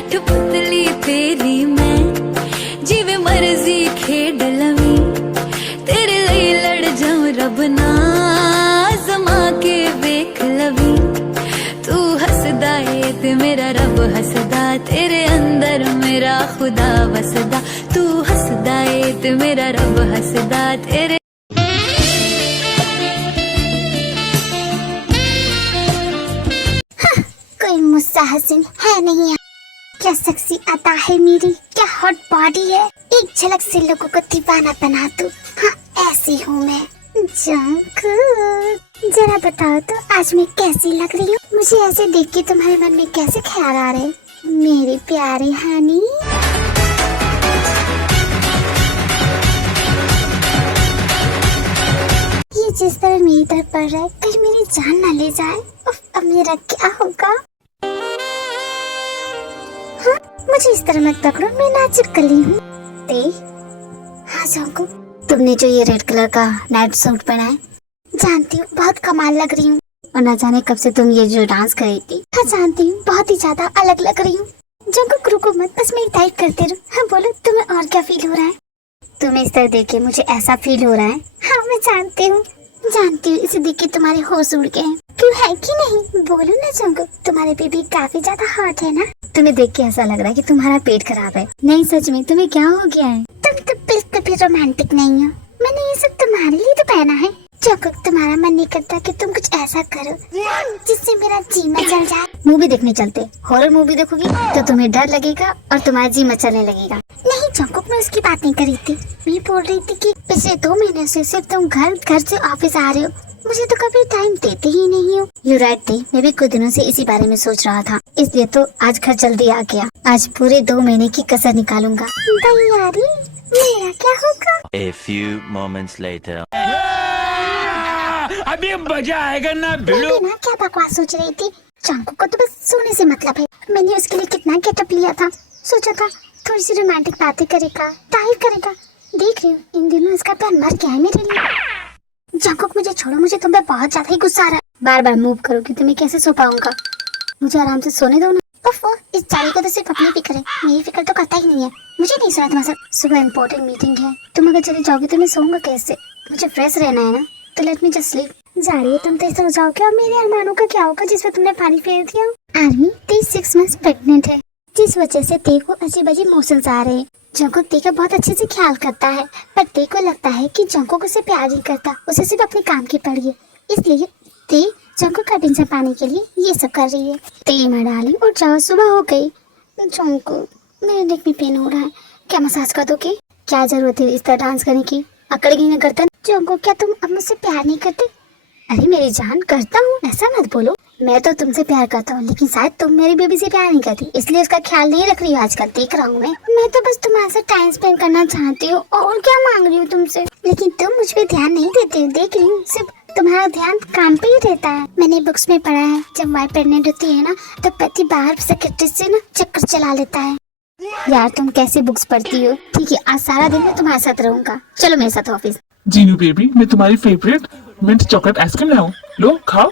कठपुतली तेरी मैं जिवे मर्जी खेड लवी तेरे लिए लड़ जाऊं रब ना जमा के वेख लवी तू हसदा है ते मेरा रब हसदा तेरे अंदर मेरा खुदा वसदा तू हसदा है ते मेरा रब हसदा तेरे कोई मुझसे हसीन है नहीं। क्या सेक्सी अदा है मेरी, क्या हॉट बॉडी है, एक झलक से लोगों को दीवाना बना दूं। हाँ ऐसी हूँ मैं। जंकुक जरा बताओ तो आज मैं कैसी लग रही हूँ? मुझे ऐसे देख के तुम्हारे मन में कैसे ख्याल आ रहे मेरी प्यारी हनी? ये जिस तरह मेरी तरफ पड़ रहा है कहीं मेरी जान ना ले जाए। उफ, अब मेरा क्या होगा? हाँ, मुझे इस तरह मत पकड़ो, मैं नाजुक कली हूँ। हाँ जंकुक, तुमने जो ये रेड कलर का नाइट सूट पहना है, जानती हूँ बहुत कमाल लग रही हूँ। और न जाने कब से तुम ये जो डांस कर रही थी। हाँ जानती हूँ बहुत ही ज्यादा अलग लग रही हूँ। जंकुक रुको मत, बस मेरी तारीफ करते रहो। हाँ बोलो तुम्हें और क्या फील हो रहा है? तुम्हें इस तरह देख के मुझे ऐसा फील हो रहा है। हाँ मैं जानती हूँ इसे देख के तुम्हारे होश उड़ गए हैं। क्यों है कि नहीं? बोलो ना जंकुक, तुम्हारे बेबी काफी ज्यादा हॉट है ना? तुम्हें देख के ऐसा लग रहा है कि तुम्हारा पेट खराब है। नहीं सच में तुम्हें क्या हो गया है? तुम तो बिल्कुल भी रोमांटिक नहीं हो। मैंने ये सब तुम्हारे लिए तो पहना है। जंकुक तुम्हारा मन नहीं करता कि तुम कुछ ऐसा करो जिससे मेरा जी मचल जाए? मूवी देखने चलते। हॉरर मूवी देखोगी तो तुम्हें डर लगेगा और तुम्हारा जी मचलने लगेगा। नहीं जंकुक, मैं उसकी बात नहीं कर रही थी। मैं बोल रही थी कि पिछले 2 महीने से सिर्फ तुम घर से ऑफिस आ रहे हो, मुझे तो कभी टाइम देते ही नहीं हो। यू राइट थी, मैं भी कुछ दिनों से इसी बारे में सोच रहा था, इसलिए तो आज घर जल्दी आ गया। आज पूरे 2 महीने की कसर निकालूंगा। यारी मेरा क्या होगा? A few moments later. अभी मजा आएगा ना भिड़ो। मैं क्या बकवास सोच रही थी। जंकुक को तो बस सोने से मतलब है। मैंने उसके लिए कितना गेटअप लिया था, सोचा था थोड़ी सी रोमांटिक बातें करेगा, तारीफ करेगा। देख रही हूँ इन दिनों इसका प्यार मर गया है मेरे लिए। जंकुक मुझे छोड़ो, मुझे तुम पे बहुत ज्यादा ही गुस्सा आ रहा है। बार बार मूव करोगी तो मैं कैसे सो पाऊंगा? मुझे आराम से सोने दो ना। इस चाली को तो सिर्फ अपनी फिक्र है, मेरी फिक्र तो करता ही नहीं है। मुझे नहीं सुना तुम्हारा। सुबह इम्पोर्टेंट मीटिंग है, तुम अगर चली जाओगी तो मैं सोऊंगा कैसे? मुझे फ्रेश रहना है ना, तो लेट मी जस्ट स्लीप। जा रही है तुम तो सो जाओगे और मेरे अरमानों का क्या होगा जिसमें तुमने पानी फेर दिया? आर्मी 6 मंथ्स प्रेग्नेंट है, जिस वजह से तेरे को अजीब अजीब मोशंस आ रहे हैं। जंकुक तेरे का बहुत अच्छे से ख्याल करता है, पर तेरे को लगता है कि जंकुक उसे प्यार नहीं करता, उसे सिर्फ अपने काम की पड़ी है, इसलिए ते जंकुक का टेंशन पाने के लिए ये सब कर रही है। ते मैं डाली और जाओ, सुबह हो गई। जंकुक मेरे नेक में पेन हो रहा है, क्या मसाज कर दोगे? क्या जरूरत है इस तरह डांस करने की? अकड़ गई ना गर्दन। जंकुक क्या तुम अब मुझसे प्यार नहीं करते? अरे मेरी जान करता हूँ, ऐसा मत बोलो। मैं तो तुमसे प्यार करता हूँ, लेकिन शायद तुम मेरी बेबी से प्यार नहीं करती, इसलिए उसका ख्याल नहीं रख रही हो आजकल। देख रहा हूँ मैं तो बस तुम्हारे साथ टाइम स्पेंड करना चाहती हूँ, और क्या मांग रही हूँ तुमसे? लेकिन तुम मुझ पे ध्यान नहीं देते हो। देख रही हूँ सिर्फ तुम्हारा ध्यान काम पे ही रहता है। मैंने बुक्स में पढ़ा है जब वाइफ प्रेग्नेंट होती है ना, तो पति बाहर सेक्रेटरी से ना चक्कर चला लेता है। यार तुम कैसी बुक्स पढ़ती हो? ठीक है आज सारा दिन मैं तुम्हारे साथ रहूंगा, चलो मेरे साथ ऑफिस। जीनू बेबी, मैं तुम्हारी फेवरेट मिंट चॉकलेट आइसक्रीम लाऊं, लो खाओ।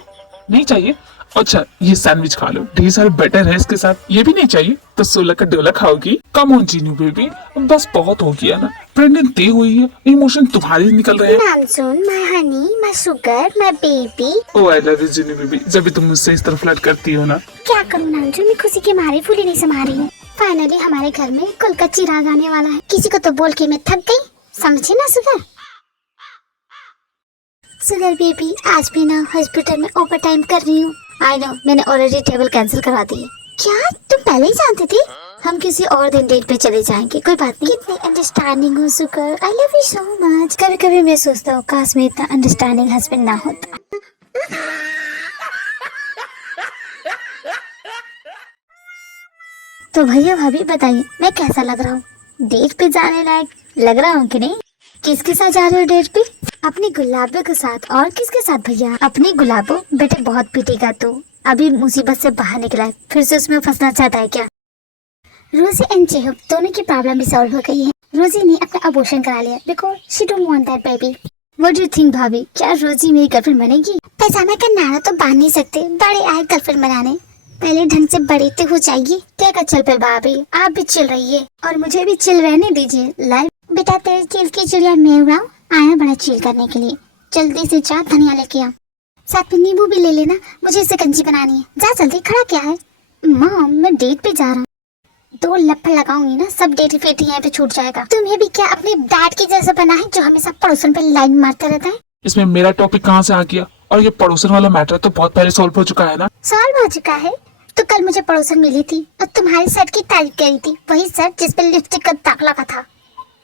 नहीं चाहिए? अच्छा ये सैंडविच खा लो, ढेर सारे बटर है इसके साथ। ये भी नहीं चाहिए तो 16 का डोला खाओगी? कम ऑन जीनू बेबी, बस बहुत हो गया ना। प्रेग्नेंट ते हुई है, इमोशन तुम्हारे निकल रहे हैं। नामसून, my honey, my sugar, my baby. Oh I love you Jeenu baby, जब भी तुम मुझसे इस तरह फ्लर्ट करती हो ना। क्या करूँ नामसून, मैं खुशी के मारे फूली नहीं समा रही हूँ। फाइनली हमारे घर में कल का चिराग आने वाला है। किसी को तो बोल के मैं थक गई, समझे ना सुगर बेबी। आज भी ना हॉस्पिटल में ओवर टाइम कर रही हूँ। आई नो, मैंने ऑलरेडी टेबल कैंसिल करवा दी है। क्या तुम पहले ही जानते थे? हम किसी और दिन डेट पे चले जाएंगे, कोई बात नहीं। कितनी अंडरस्टैंडिंग हो sugar, I love you so much. कभी कभी मैं सोचता हूँ काश में इतना अंडरस्टैंडिंग हस्बैंड ना होता। तो भैया भाभी बताइए मैं कैसा लग रहा हूँ? डेट पे जाने लायक लग रहा हूँ कि नहीं? किसके साथ जा रहे हो डेट पे? अपने गुलाबों के साथ। और किसके साथ भैया? अपने गुलाबों। बेटे बहुत पीटेगा तू, अभी मुसीबत से बाहर निकला है, फिर से उसमें फंसना चाहता है क्या? रोजी एंड जेहूब दोनों की प्रॉब्लम भी सॉल्व हो गई है। रोजी ने अपना अबॉर्शन करा लिया because she don't want that baby. What do you think भाभी, क्या रोजी मेरी गर्लफ्रेंड बनेगी? पैजामा का नारा तो बांध नहीं सकते, बड़े आए गर्लफ्रेंड बनाने। पहले ढंग से बड़े तो हो जाइए। क्या कर चल पे भाभी, आप भी चिल रहिए और मुझे भी चिल रहने दीजिए। लाइव बेटा तेरे चिल की चिड़िया मैं उड़ाऊं, आया बड़ा चिल करने के लिए। जल्दी से जा धनिया लेके आ, साथ में नींबू भी ले लेना, मुझे इसे गंजी बनानी है। जा जल्दी, खड़ा क्या है? मॉम मैं डेट पे जा रहा हूँ। 2 लपड़ लगाऊंगी ना, सब डेट फेट यहाँ पे छूट जाएगा। तुम्हें भी क्या अपने डैड की जैसा बना है जो हमेशा पड़ोसन पे लाइन मारता रहता है? इसमें मेरा टॉपिक कहाँ से आ गया? और ये पड़ोसन वाला मैटर तो बहुत पहले सॉल्व हो चुका है ना। सॉल्व हो चुका है? तो कल मुझे पड़ोसन मिली थी और तुम्हारे शर्ट की तारीफ करी थी, वही शर्ट जिस पे लिपस्टिक का दाग लगा था।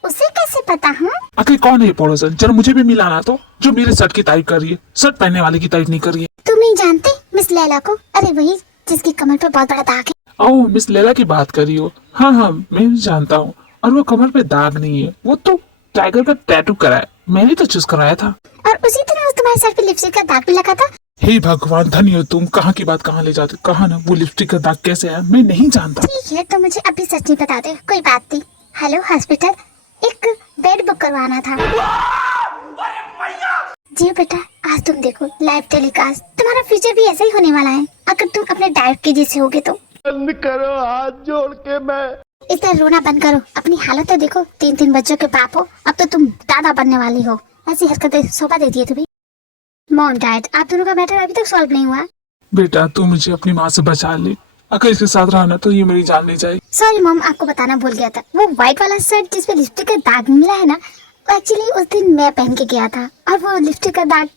उसे कैसे पता? हाँ आखिर कौन है ये पड़ोसन? जरा मुझे भी मिलाना तो, जो मेरे शर्ट की तारीफ कर रही है, शर्ट पहनने वाले की तारीफ नहीं कर रही है। तुम नहीं जानते मिस लैला को? अरे वही जिसकी कमर पे बहुत बड़ा दाग है। ओह मिस लैला की बात कर रही हो? हाँ हाँ मैं भी जानता हूँ। और वो कमर पे दाग नहीं है, वो तो टाइगर का टैटू करा है, मैंने तो चूज कराया था। और उसी तरह तुम्हारे शर्ट पे लिपस्टिक का दाग भी लगा था। हे भगवान धन्य हो तुम, कहाँ की बात कहाँ ले जाते, कहाँ ना वो लिपस्टिक का दाग कैसे है मैं नहीं जानता। ठीक है तो मुझे अभी सच नहीं बता दो, कोई बात नहीं। हेलो हॉस्पिटल, एक बेड बुक करवाना था। जी बेटा, आज तुम देखो लाइव टेलीकास्ट, तुम्हारा फ्यूचर भी ऐसा ही होने वाला है अगर तुम अपने डाइट के जैसे होगे तो। बंद करो हाथ जोड़ के। मैं इतना रोना बंद करो, अपनी हालत तो देखो। 3 बच्चों के बाप हो, अब तो तुम दादा बनने वाली हो। ऐसी हरकतें शोभा देती है तुम्हें। मॉम डैड, आप दोनों का मैटर अभी तक सॉल्व नहीं हुआ। बेटा तू मुझे अपनी माँ से बचा ले, अगर इसके साथ रहना तो ये मेरी जान नहीं जाएगी। सॉरी मॉम, आपको बताना भूल गया था। वो व्हाइट वाला शर्ट जिसपे लिपस्टिक का दाग मिला है ना, वो एक्चुअली उस दिन मैं पहन के गया था और वो लिपस्टिक का दाग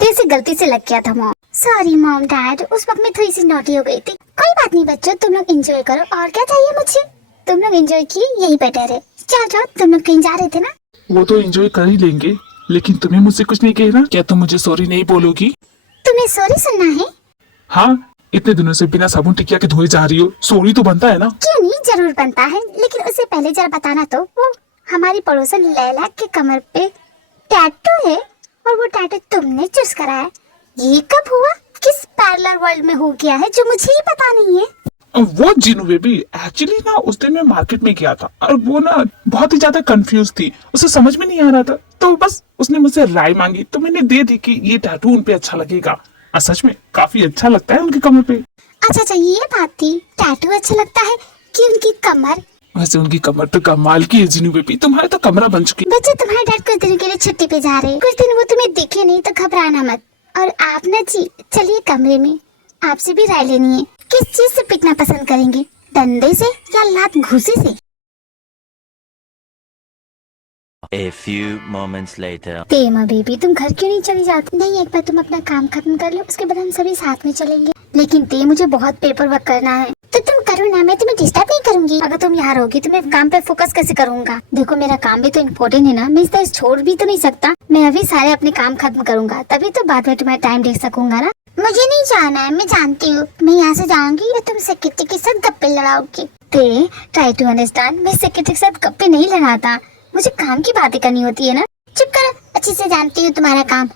तेरे से गलती से लग गया था मॉम। सॉरी मॉम डैड, उस वक्त मैं थोड़ी सी नॉटी हो गई थी। कोई बात नहीं बच्चों, तुम लोग एंजॉय करो। और क्या चाहिए मुझे? तुम लोग एंजॉय किए, यही बेटर है। जाओ जाओ, तुम लोग कहीं जा रहे थे ना? वो तो एंजॉय कर ही लेंगे, लेकिन तुम्हें मुझसे कुछ नहीं कहना? क्या तुम मुझे सॉरी नहीं बोलोगी? तुम्हें सॉरी सुनना है? हाँ, इतने दिनों से बिना साबुन टिकिया के धोए जा रही हो, सॉरी तो बनता है ना। क्यों नहीं, जरूर बनता है, लेकिन उससे पहले जरा बताना तो, वो हमारी पड़ोसन लैला के कमर पे टैटू है और वो टैटू तुमने चूज कराया। ये कब हुआ? किस पैरेलल वर्ल्ड में हो गया है जो मुझे ही पता नहीं है? वो जीनू बेबी, एक्चुअली ना उस दिन मैं मार्केट में गया था और वो ना बहुत ही ज्यादा कंफ्यूज थी, उसे समझ में नहीं आ रहा था, तो बस उसने मुझसे राय मांगी तो मैंने दे दी कि ये टैटू उन पे अच्छा लगेगा। और सच में काफी अच्छा लगता है उनकी कमर पे। अच्छा ये बात थी, टैटू अच्छा लगता है कि उनकी कमर? वैसे उनकी कमर तो कमाल की है जीनू बेबी, तुम्हारे तो कमरा बन चुकी। बच्चे तुम्हारे डैड कुछ दिन के लिए छुट्टी पे जा रहे हैं, कुछ दिन वो तुम्हें दिखे नहीं तो घबराना मत। और आप ना जी चलिए कमरे में, आपसे भी राय लेनी है। किस चीज से पिटना पसंद करेंगे, डंडे से या लात घुसी से? A few moments later. तेमा बेबी, तुम घर क्यों नहीं चली जाती? नहीं, एक बार तुम अपना काम खत्म कर लो, उसके बाद हम सभी साथ में चलेंगे। लेकिन ते मुझे बहुत पेपर वर्क करना है। तो तुम करो ना, मैं तुम्हें डिस्टर्ब नहीं करूंगी। अगर तुम यहाँ रहोगी तो मैं काम पे फोकस कैसे करूंगा? देखो मेरा काम भी तो इम्पोर्टेंट है ना, मैं इस तरह छोड़ भी तो नहीं सकता। मैं अभी सारे अपने काम खत्म करूंगा, तभी तो बाद में तुम्हारा टाइम देख सकूंगा ना। मुझे नहीं जाना है, मैं जानती हूँ। मैं यहाँ से जाऊंगी या तुम सेक्रेटरी के साथ गप्पे लड़ाओगी? ते ट्राई टू अंडरस्टैंड, मैं सेक्रेटरी के साथ गप्पे नहीं लड़ाता, मुझे काम की बातें करनी होती है ना। चुप करो, अच्छे से जानती हूँ तुम्हारा काम।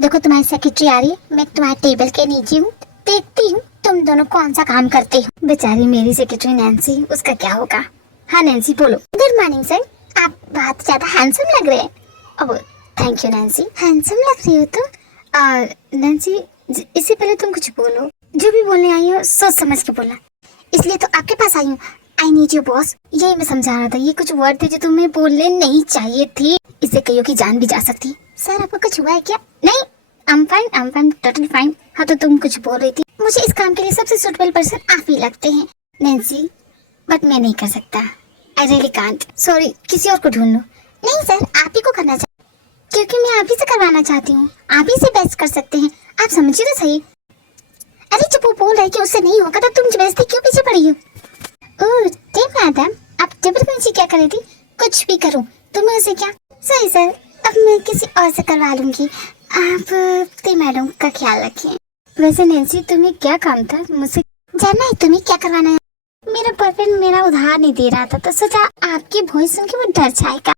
देखो तुम्हारी सेक्रेटरी आ रही है, मैं तुम्हारे टेबल के नीचे हूँ, देखती हूँ तुम दोनों कौन सा काम करते हो। बेचारी मेरी सेक्रेटरी नैन्सी, उसका क्या होगा? हाँ नैन्सी बोलो। गुड मॉर्निंग सर, आप बहुत ज्यादा हैंडसम लग रहे हैं। अब थैंक यू नैन्सी, हैंडसम लग रही हो तुम। नैन्सी इससे पहले तुम कुछ बोलो, जो भी बोलने आई हो सोच समझ के बोलना, इसलिए तो आपके पास आई हूँ। आई नीड यू बॉस, यही मैं समझा रहा था। ये कुछ वर्ड थे जो तुम्हें बोलने नहीं चाहिए थे, इससे कईयों की जान भी जा सकती। सर आपको कुछ हुआ है क्या? नहीं, I am fine, totally fine. हाँ तो तुम कुछ बोल रही थी। मुझे इस काम के लिए सबसे सूटेबल पर्सन आप ही लगते हैं नैन्सी, बट मैं नहीं कर सकता। आई रियली कांट, सॉरी, किसी और को ढूंढ लो। नहीं सर, आप ही को करना चाहिए, क्योंकि मैं आप ही से करवाना चाहती हूँ। आप ही से बेस्ट कर सकते हैं, आप समझिए तो सही। अरे जब वो बोल रहे कि उससे नहीं होगा तो तुम जबरदस्ती क्यों पीछे पड़ी हो? ओह मैडम, आप जबरदस्ती क्या कर रही थी? कुछ भी करो, तुम्हें उसे क्या? सही सर, अब मैं किसी और से करवा लूंगी। आप ते मैडम का ख्याल रखें। वैसे नैन्सी तुम्हें क्या काम था मुझसे? जानना है तुम्हें क्या करवाना है? मेरा बॉयफ्रेंड मेरा उधार नहीं दे रहा था, तो सोचा आपकी वॉइस सुन के वो डर जाएगा।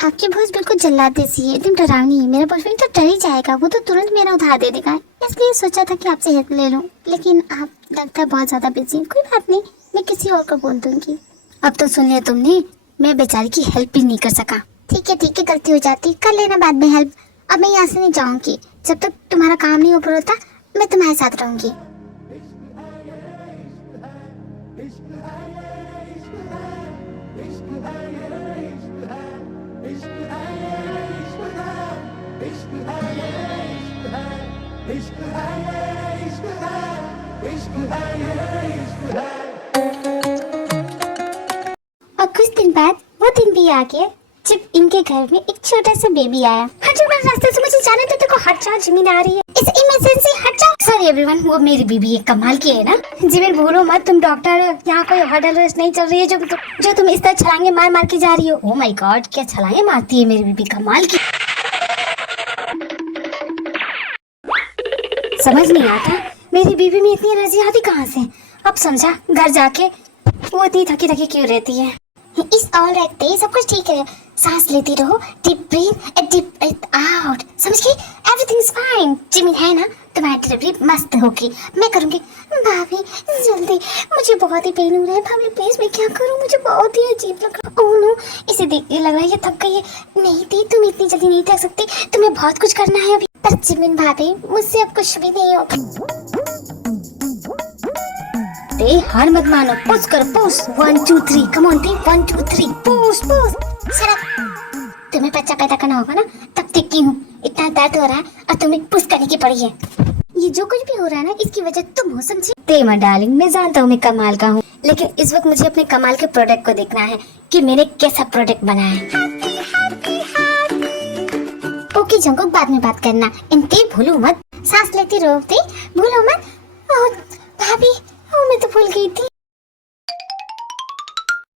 आपकी वॉइस बिल्कुल जल्लाद जैसी है, एकदम डरावनी है। मेरा बॉयफ्रेंड तो डर ही जाएगा, वो तो तुरंत मेरा उधार दे देगा। इसलिए सोचा था कि आपसे हेल्प ले लूं, लेकिन आप लगता है बहुत ज्यादा बिजी हैं। कोई बात नहीं, मैं किसी और को बोल दूंगी। अब तो सुन लिया तुमने, मैं बेचारी की हेल्प भी नहीं कर सका। ठीक है, गलती हो जाती, कर लेना बाद में हेल्प। अब मैं यहाँ से नहीं जाऊंगी, जब तक तुम्हारा काम नहीं ऊपर होता मैं तुम्हारे साथ रहूंगी। और कुछ दिन बाद वो दिन भी आ गया जब इनके घर में एक छोटा सा बेबी आया। हट जा रास्ते से, मुझे जाने दो। देखो हट जा, जिमिन आ रही है। इस इमरजेंसी हट जा। सॉरी एवरीवन, वो मेरी बीबी है, कमाल की है ना। जिमिन भूलो मत, तुम डॉक्टर, यहाँ कोई हॉर्डल रेस नहीं चल रही है जो तुम इस तरह छलांगे मार मार के जा रही हो। ओह माय गॉड, क्या छलांगे मारती है मेरी बीबी, कमाल की। समझ नहीं आता मेरी बीबी में इतनी एनर्जी आती कहाँ से। अब समझा, घर जाके वो इतनी थकी थकी क्यों रहती है। इस ऑल राइट, सब कुछ ठीक है। सांस लेती रहो, deep breath and deep breath out. समझ गई? Everything is fine. जिमिन है ना, तुम्हारी डिलीवरी मस्त होगी, मैं करूंगी। भाभी जल्दी, मुझे बहुत ही पेन हो रहा है। भाभी प्लीज, मैं क्या करूं, मुझे बहुत ही अजीब लग रहा है। ओह नो, इसे देख के लग रहा है ये थक गई है। नहीं दी, तुम इतनी जल्दी नहीं थक सकती, तुम्हें बहुत कुछ करना है अभी। पर जिमिन भाभी, मुझसे अब कुछ भी नहीं होगा। हार मत मानो, पुश करो, push 1 2 3, come on the 1 2 3, push push. तुम्हें बच्चा पैदा करना होगा ना, तब देखती हूँ। इतना दर्द हो रहा है और तुम्हें पुश करने की पड़ी है। ये जो कुछ भी हो रहा है ना, इसकी वजह तुम हो, समझी? तेमा डार्लिंग, मैं जानता हूँ मैं कमाल का हूँ, लेकिन इस वक्त मुझे अपने कमाल के प्रोडक्ट को देखना है कि मैंने कैसा प्रोडक्ट बनाया है। ओके जंकुक, बाद में बात करना। इनते भूलो मत, सांस लेती रहो, भूलो मत। भाभी, मैं तो भूल गई थी।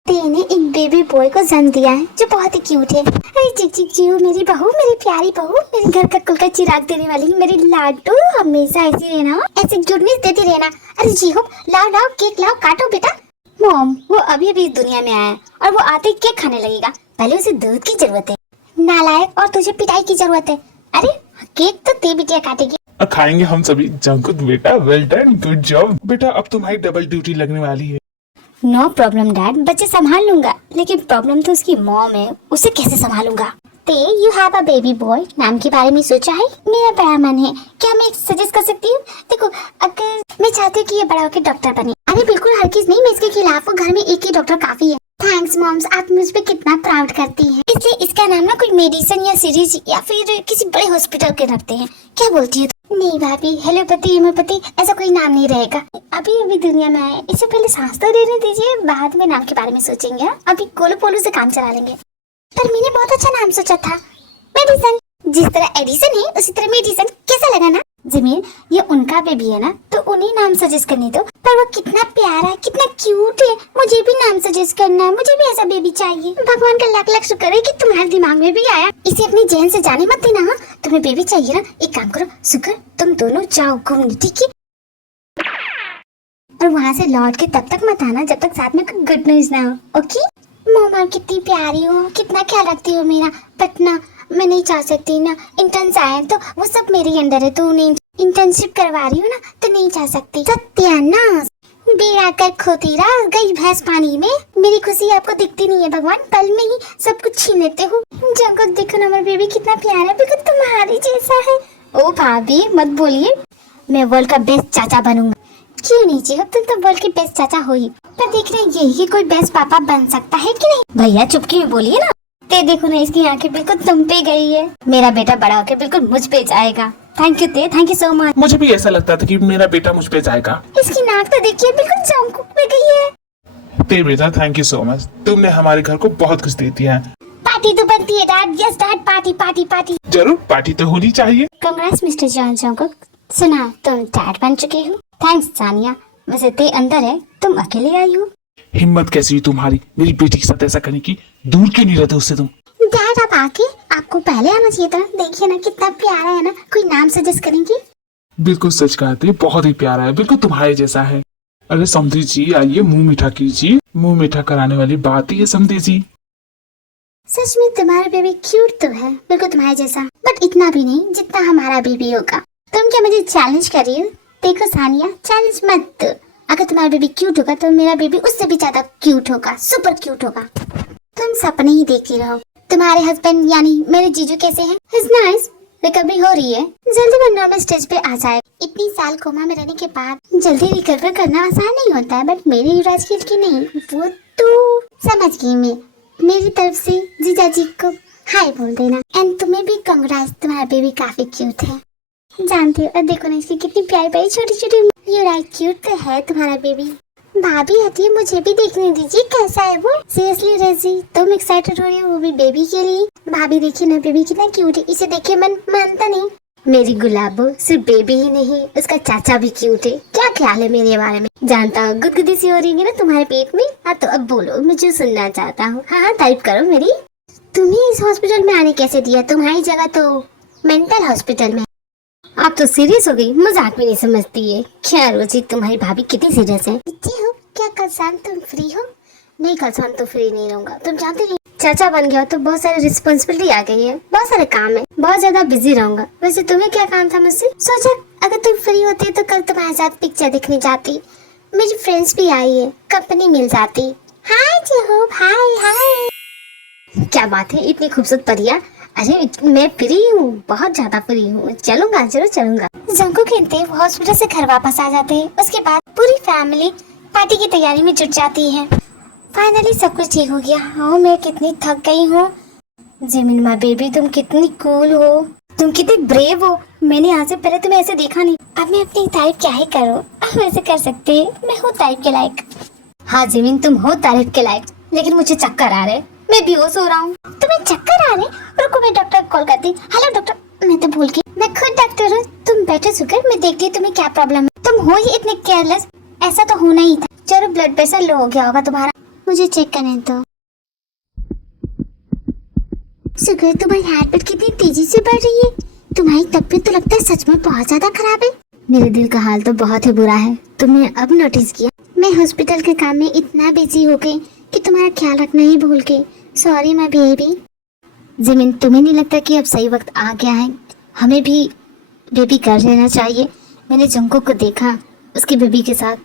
तेने एक बेबी बॉय को जन्म दिया है जो बहुत ही क्यूट है। अरे चिक चिक जियो मेरी बहू, मेरी प्यारी बहू, मेरे घर का कुल का चिराग देने वाली मेरी लाडू, हमेशा ऐसी रहना, ऐसी गुडनेस देती रहना। अरे जी हो, लाओ लाओ केक लाओ, काटो बेटा। मॉम, वो अभी अभी दुनिया में आया है और वो आते ही केक खाने लगेगा। पहले उसे दूध की जरूरत है, नालायक, और तुझे पिटाई की जरूरत है। अरे केक तो ते बिटिया काटेगी। खाएंगे हम सभी। जंकुक बेटा, वेल डन, गुड जॉब बेटा। अब तुम्हारी डबल ड्यूटी लगने वाली है। नो प्रॉब्लम डैड, बच्चे संभाल लूंगा, लेकिन प्रॉब्लम तो उसकी मॉम है, उसे कैसे संभालूंगा। ते you have a baby boy, नाम के बारे में सोचा है? मेरा बड़ा मन है, क्या मैं सजेस्ट कर सकती हूँ? देखो, अगर मैं चाहती हूँ कि ये बड़ा होकर डॉक्टर बने। अरे बिल्कुल हरगिज़ नहीं, मैं इसके खिलाफ हूँ। घर में एक ही डॉक्टर काफी है। थैंक्स मॉम्स, आप मुझ पे कितना प्राउड करती हैं। इसलिए इसका नाम ना कोई मेडिसिन या सीरीज या फिर किसी बड़े हॉस्पिटल के रखते हैं। क्या बोलती है? नहीं भाभी, हेलोपैथी हेमोपैथी ऐसा कोई नाम नहीं रहेगा। अभी अभी दुनिया में आए, इसे पहले सांस तो लेने दीजिए, बाद में नाम के बारे में सोचेंगे। अभी कोलो पोलो से काम चला लेंगे। पर मैंने बहुत अच्छा नाम सोचा था, मेडिसन। जिस तरह एडिसन है उसी तरह मेडिसन। कैसा लगा ना? जिमिन, ये उनका बेबी है ना, तो उन्हीं नाम सजेस्ट करने दो। पर वो कितना प्यारा है, कितना क्यूट है, मुझे भी नाम सजेस्ट करना है। मुझे भी ऐसा बेबी चाहिए। भगवान का लाख लाख शुक्र है कि तुम्हारे दिमाग में भी आया। इसे अपनी जहन से जाने मत देना। हाँ, तुम्हें बेबी चाहिए ना, एक काम करो, शुक्र तुम दोनों जाओ घूमने, ठीक है? और वहाँ से लौट के तब तक मत आना जब तक साथ में कोई गुड न्यूज ना हो, ओके? मोमा कितनी प्यारी हो, कितना ख्याल रखती हो मेरा, बट ना मैं नहीं चाह सकती ना। इंटर्न्स आए तो वो सब मेरे अंडर है, तो नहीं इंटर्नशिप करवा रही हूँ ना, तो नहीं चाह सकती। सत्यानाश, बेड़ा कर खोती रहा, गई भैंस पानी में। मेरी खुशी आपको दिखती नहीं है, भगवान पल में ही सब कुछ छीन लेते हो। जंकुक देखो ना, मेरा बेबी कितना प्यारा है, बिल्कुल तुम्हारी जैसा है। ओ भाभी मत बोलिए, मैं वर्ल्ड का बेस्ट चाचा बनूंगा। क्यों नहीं जी, अब तुम तो वर्ल्ड के बेस्ट चाचा हो ही। पर देख रहे हैं यही कोई बेस्ट पापा बन सकता है कि नहीं? भैया चुपके में बोलिए ना। ते देखो ना, इसकी आंखें बिल्कुल तुम पे गई है। मेरा बेटा बड़ा होकर बिल्कुल मुझ पे जाएगा। थैंक यू ते, थैंक यू सो मच। मुझे भी ऐसा लगता था कि मेरा बेटा मुझ पे जाएगा। इसकी नाक तो देखिए, बिल्कुल जंकुक पे गई है। ते बेटा, थैंक यू सो मच, तुमने हमारे घर को बहुत कुछ दे दिया है। पार्टी तो बनती है dad. Yes dad, party party party. जरूर, पार्टी तो होनी चाहिए। Congress mister John Jungkook. सुना तुम डैड बन चुके हो। थैंक्स सानिया। वैसे ते अंदर है, तुम अकेले आई हो। हिम्मत कैसी हुई तुम्हारी मेरी बेटी के साथ ऐसा करने की? दूर क्यों नहीं रहते उससे तुम? डैड आप आके, आपको पहले आना चाहिए था। देखिए ना कितना प्यारा है ना। कोई नाम सजेस्ट करेंगे? बिल्कुल सच कहते, बहुत ही प्यारा है, बिल्कुल तुम्हारे जैसा है। अरे समधी जी आइए, मुंह मीठा कीजिए। मुंह मीठा कराने वाली बात ही है समधी जी। सच में तुम्हारा बेबी क्यूट तो है, बिल्कुल तुम्हारे जैसा, बट इतना भी नहीं जितना हमारा बेबी होगा। तुम क्या मुझे चैलेंज कर रही हो? देखो सानिया, चैलेंज मत दो। अगर तुम्हारा बेबी क्यूट होगा तो मेरा बेबी उससे भी ज्यादा क्यूट होगा, सुपर क्यूट होगा। तुम सपने ही देखती रहो। तुम्हारे हस्बैंड यानी मेरे जीजू कैसे हैं? He's nice, रिकवरी हो रही है, जल्दी वो नॉर्मल स्टेज पे आ जाए। इतनी साल कोमा में रहने के बाद जल्दी रिकवर करना आसान नहीं होता है, बट मेरे युवराज की नहीं, वो तो समझ गई मैं। मेरी तरफ से जीजा जी को हाय बोल देना। एंड तुम्हें भी कांग्रेस, तुम्हारा बेबी काफी क्यूट है, जानती हो। और देखो ना इसकी कितनी प्यारी प्यारी छोटी छोटी। युवराज क्यूट तो है तुम्हारा बेबी। भाभी हटिए, मुझे भी देखने दीजिए कैसा है वो। सीरियसली रेजी, तुम एक्साइटेड हो रही हो, वो भी बेबी के लिए। भाभी देखिए ना बेबी कितना क्यूट है, इसे देखे मन मानता नहीं। मेरी गुलाबो, सिर्फ बेबी ही नहीं उसका चाचा भी क्यूट है। क्या ख्याल है मेरे बारे में? जानता हूँ गुदगुदी सी हो रही है ना तुम्हारे पेट में। हाँ तो अब बोलो, मुझे सुनना चाहता हूँ। हाँ टाइप करो मेरी। तुम्हें इस हॉस्पिटल में आने कैसे दिया? तुम्हारी जगह तो मेंटल हॉस्पिटल में। आप तो सीरियस हो गई, मजाक भी नहीं समझती है। क्या रोजी, तुम्हारी भाभी कितनी सीरियस है? हो क्या कल शाम तुम फ्री हो? नहीं कल शाम तो फ्री नहीं रहूंगा, तुम जानते नहीं चाचा बन गया तो बहुत सारी रिस्पॉन्सिबिलिटी आ गई है, बहुत सारे काम है, बहुत ज्यादा बिजी रहूंगा। वैसे तुम्हें क्या काम था मुझसे? सोचा अगर तुम फ्री होती तो कल तुम्हारे साथ पिक्चर देखने जाती, मेरी फ्रेंड्स भी आई है, कंपनी मिल जाती। हाय जेहोब, हाय हाय। क्या बात है, इतनी खूबसूरत परिया। अरे मैं फ्री हूँ, बहुत ज्यादा फ्री हूँ, चलूंगा जरूर चलूंगा। जंको कहते हैं वो हॉस्पिटल से घर वापस आ जाते हैं, उसके बाद पूरी फैमिली पार्टी की तैयारी में जुट जाती है। फाइनली सब कुछ ठीक हो गया। हाँ मैं कितनी थक गई हूँ। जिमिन माँ बेबी, तुम कितनी कूल हो, तुम कितनी ब्रेव हो। मैंने आज से पहले तुम्हें ऐसे देखा नहीं। अब मैं अपनी तारीफ क्या ही करूँ, अब ऐसे कर सकते हैं, मैं हूँ तारीफ के लायक। हाँ जिमिन तुम हो तारीफ के लायक, लेकिन मुझे चक्कर आ रहे, मैं बेहोश हो रहा हूँ। तुम्हें चक्कर आ रहे? रुको मैं डॉक्टर को कॉल करती। हेलो डॉक्टर, मैं तो भूल गई, मैं खुद डॉक्टर हूँ। तुम बैठो सुकर, मैं देखती हूँ तुम्हें क्या प्रॉब्लम है। तुम हो ही इतने केयरलेस, ऐसा तो होना ही था। चलो ब्लड प्रेशर लो हो गया होगा तुम्हारा, मुझे चेक करने दो। सुगर तुम्हारी हार्ट बीट कितनी तेजी से बढ़ रही है, तुम्हारी तबीयत तो लगता है सच में बहुत ज्यादा खराब है। मेरे दिल का हाल तो बहुत ही बुरा है, तुमने अब नोटिस किया? मैं हॉस्पिटल के काम में इतना बिजी हो गई कि तुम्हारा ख्याल रखना ही भूल गई। Sorry my baby. जिमिन तुम्हें नहीं लगता कि अब सही वक्त आ गया है, हमें भी बेबी कर लेना चाहिए? मैंने जंको को देखा उसकी बेबी के साथ,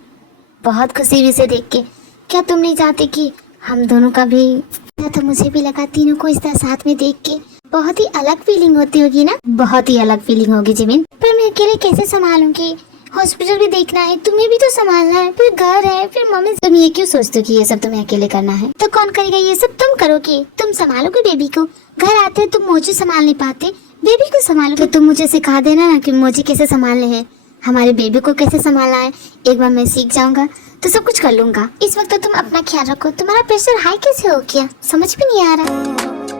बहुत खुशी हुई से देख के। क्या तुम नहीं चाहते कि हम दोनों का भी? तो मुझे भी लगा तीनों को इस तरह साथ में देख के बहुत ही अलग फीलिंग होती होगी ना। बहुत ही अलग फीलिंग होगी जिमिन, पर मैं अकेले कैसे संभालूंगी? हॉस्पिटल भी देखना है, तुम्हें भी तो संभालना है, फिर घर है, फिर मम्मी। तुम ये क्यों सोचते हो कि ये सब तुम्हें अकेले करना है? तो कौन करेगा ये सब? तुम करोगे, तुम संभालोगे बेबी को। घर आते तुम मुझे संभाल नहीं पाते, बेबी को संभालो। तो तुम मुझे सिखा देना ना कि मुझे कैसे संभालने हैं, हमारे बेबी को कैसे संभालना है। एक बार मैं सीख जाऊंगा तो सब कुछ कर लूंगा। इस वक्त तो तुम अपना ख्याल रखो। तुम्हारा प्रेशर हाई कैसे हो गया, समझ भी नहीं आ रहा।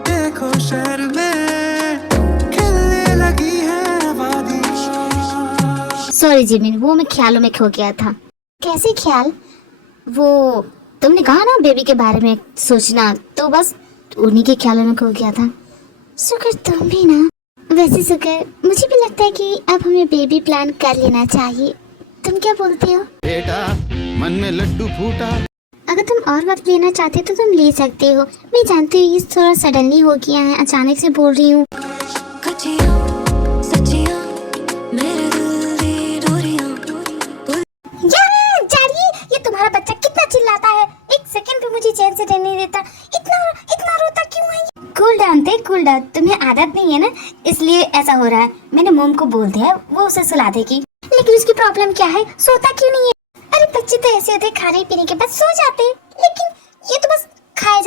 देखो शहर में खिलने लगी है वादी। सॉरी जिमिन, वो मैं ख्यालों में खो गया था। कैसे ख्याल? वो तुमने कहा ना बेबी के बारे में सोचना, तो बस उन्हीं के ख्यालों में खो गया था। सुकर तुम भी ना। वैसे सुकर मुझे भी लगता है कि अब हमें बेबी प्लान कर लेना चाहिए, तुम क्या बोलते हो? बेटा मन में लड्डू फूटा। अगर तुम और वक्त लेना चाहते तो तुम ले सकते हो। मैं जानती हूँ ये थोड़ा सडनली हो गया है, अचानक से बोल रही हूँ। ये तुम्हारा बच्चा कितना चिल्लाता है, एक सेकंड भी मुझे चैन से रहने देता। इतना इतना रोता क्यों है? कूल डाउन थे, कूल डाउन। तुम्हें आदत नहीं है ना, इसलिए ऐसा हो रहा है। मैंने मोम को बोल दिया वो उसे सुला देगी। लेकिन उसकी प्रॉब्लम क्या है, सोता क्यों नहीं है? अरे बच्चे तो ऐसे होते खाने पीने के बाद सो जाते, लेकिन ये तो बस खाया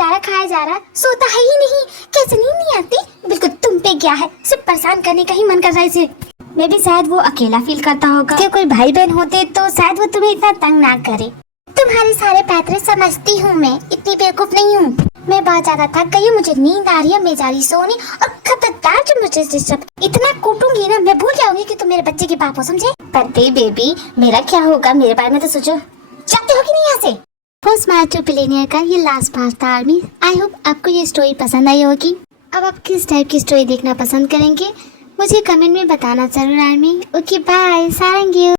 जा रहा, सोता है ही नहीं। कैसे नींद नहीं आती? बिल्कुल तुम पे क्या है, सिर्फ परेशान करने का ही मन कर रहा है इसे। मे भी शायद वो अकेला फील करता होगा। क्या कोई भाई बहन होते तो शायद वो तुम्हें इतना तंग ना करे। तुम्हारे सारे पैतरे समझती हूँ मैं, इतनी बेवकूफ नहीं हूँ। मैं बहुत ज्यादा थक गई हूँ, मुझे नींद आ रही है, मैं जा रही सोने। और खबरदार जो मुझे डिस्टर्ब इतना कूटूंगी ना, मैं भूल जाऊंगी कि तुम मेरे बच्चे के बाप हो, समझे? पर बेबी मेरा क्या होगा, मेरे बारे में तो सोचो। जाते हो कि नहीं यहाँ से? फर्स्ट मैच टू बिलियनियर का ये लास्ट पार्ट था आर्मी। आई होप आपको ये स्टोरी पसंद आई होगी। अब आप किस टाइप की स्टोरी देखना पसंद करेंगे मुझे कमेंट में बताना जरूर आर्मी। ओके बाय, सारंग यू।